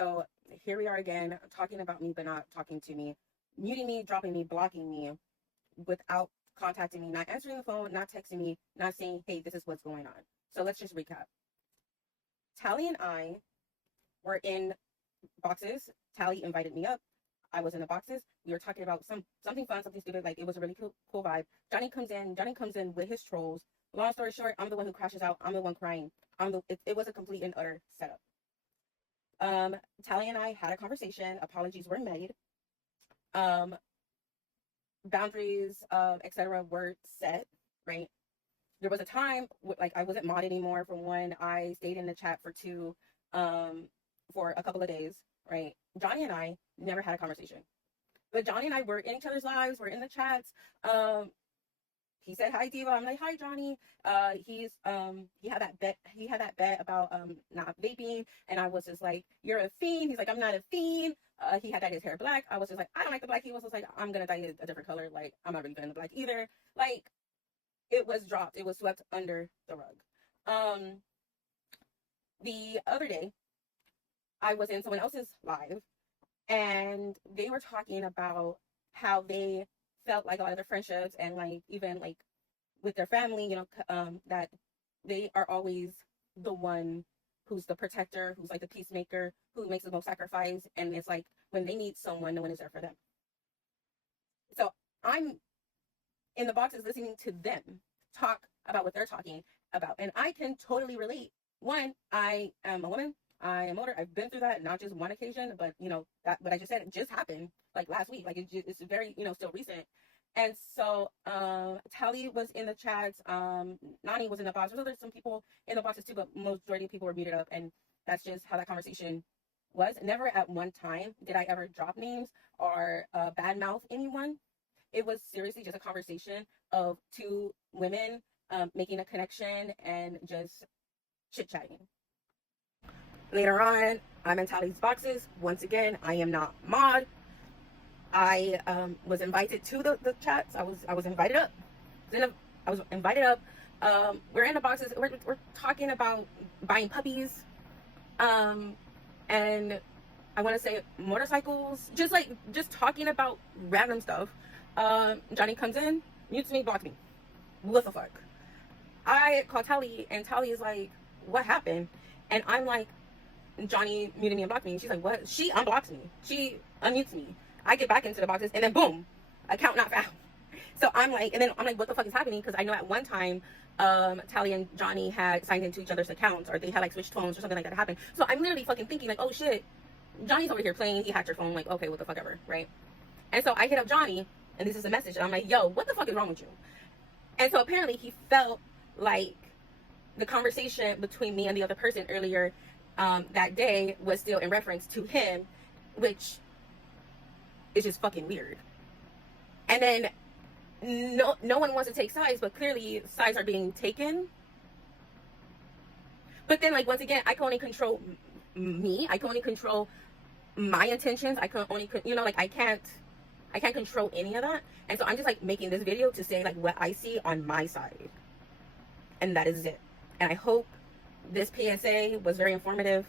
So here we are again, talking about me, but not talking to me, muting me, dropping me, blocking me without contacting me, not answering the phone, not texting me, not saying, hey, this is what's going on. So let's just recap. Tally and I were in boxes. Tally invited me up. I was in the boxes. We were talking about something fun, something stupid. Like, it was a really cool vibe. Johnny comes in with his trolls. Long story short, I'm the one who crashes out. I'm the one crying. It was a complete and utter setup. Tally and I had a conversation. Apologies were made. Boundaries, etc. were set, right? There was a time, like, I wasn't mod anymore for one. I stayed in the chat for two, for a couple of days, right? Johnny and I never had a conversation. But Johnny and I were in each other's lives. We're in the chats. He said, hi, Diva. I'm like, hi, Johnny. He had that bet about not vaping. And I was just like, you're a fiend. He's like, I'm not a fiend. He had dyed his hair black. I was just like, I don't like the black. He was just like, I'm going to dye it a different color. Like, I'm not really feeling the black either. Like, it was dropped. It was swept under the rug. The other day, I was in someone else's live, and they were talking about how they felt like a lot of their friendships, and like even like with their family, you know, that they are always the one who's the protector, who's like the peacemaker, who makes the most sacrifice, and it's like when they need someone, no one is there for them. So I'm in the boxes listening to them talk about what they're talking about, and I can totally relate. One, I am a woman. I am older. I've been through that, not just one occasion, but you know, that what I just said, it just happened like last week. Like, it's very, you know, still recent. And so Tally was in the chats, Nani was in the box. There's some people in the boxes too, but majority of people were muted up, and that's just how that conversation was. Never at one time did I ever drop names or badmouth anyone. It was seriously just a conversation of two women making a connection and just chit-chatting. Later on, I'm in Tally's boxes. Once again, I am not mod. I was invited to the chats. I was invited up. I was invited up. We're in the boxes. We're talking about buying puppies, and I want to say motorcycles. Just talking about random stuff. Johnny comes in, mutes me, blocks me. What the fuck? I call Tally, and Tally is like, "What happened?" And I'm like, Johnny muted me and blocked me. She's like, what? She unblocks me. She unmutes me. I get back into the boxes, and then boom, account not found. So I'm like, what the fuck is happening? Because I know at one time, Tally and Johnny had signed into each other's accounts, or they had like switched phones or something like that happened. So I'm literally fucking thinking like, oh shit, Johnny's over here playing. He hacked your phone. Like, okay, what the fuck ever, right? And so I hit up Johnny, and this is a message, and I'm like, yo, what the fuck is wrong with you? And so apparently he felt like the conversation between me and the other person earlier that day was still in reference to him, which is just fucking weird. And then no one wants to take sides, but clearly sides are being taken. But then, like, once again, I can only control me. I can only control my intentions. I can only, you know, like, I can't control any of that. And so I'm just like making this video to say like what I see on my side, and that is it. And I hope this PSA was very informative.